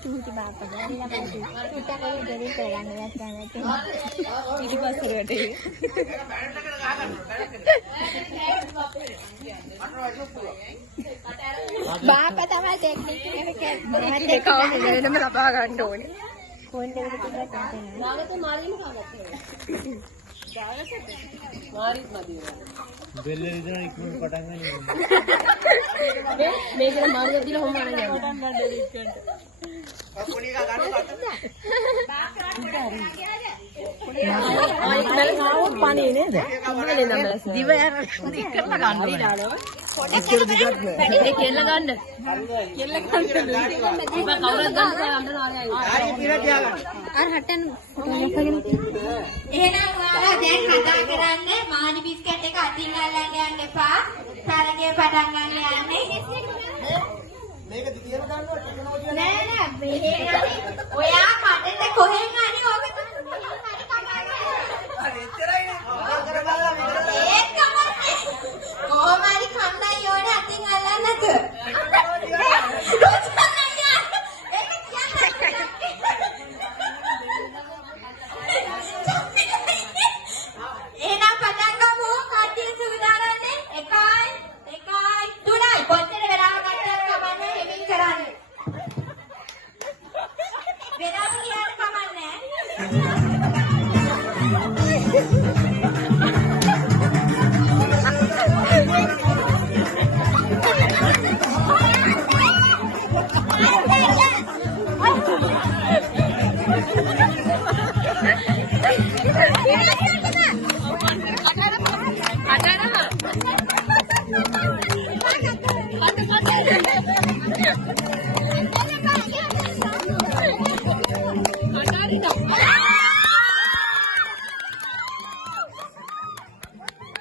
Cuci bapak dari apa itu? Kita kalau dari pelan ya kan itu. Ini pasir ada. Bapak tambah teknik ini kan. Teknik kau ini nama apa kan tuh? Kau ini kita kan. Naga tuh mari nih kau betul. Mari mati. Belle itu ikut padangan ini. Mereka mari itu lah home mana? Padangan dari ikut. Puni ka ganu kata. Pani nේද? ඉන්නේ නම්ලස්. දිව කරලා ගන්න ඕනේ. පොඩ්ඩක් කෙල්ල ගන්න. කෙල්ල ගන්න. ඉබ කවුරුත් ගන්න අඬනවා ආයි. ආයි පිර තියාගන්න. අර හටන් එහෙනම් ඔයාලා දැන් කතා කරන්නේ මානි බිස්කට් එක අතින් අල්ලන්න යන්න එපා. තරගේ පටන් ගන්න යන්නේ. මේක දිගියම ගන්නවා ටෙක්නොලොජිය නෑ මේ ඔයා මඩට කොහෙන් හරි ඕක හරි එච්චරයිනේ කරගල්ලා මේක ඒක කමන්නේ කොහොම හරි කණ්ඩායම් යෝනේ අතින් අල්ලන්නද එහෙනම් පටන් ගමු කට්ටිය සූදානම්නේ 1 2 3 කොච්චර වෙලාවක් ගත්තද කමන්නේ හෙමින් කරන්නේ වෙලාව කියන්න කමන්නේ Ada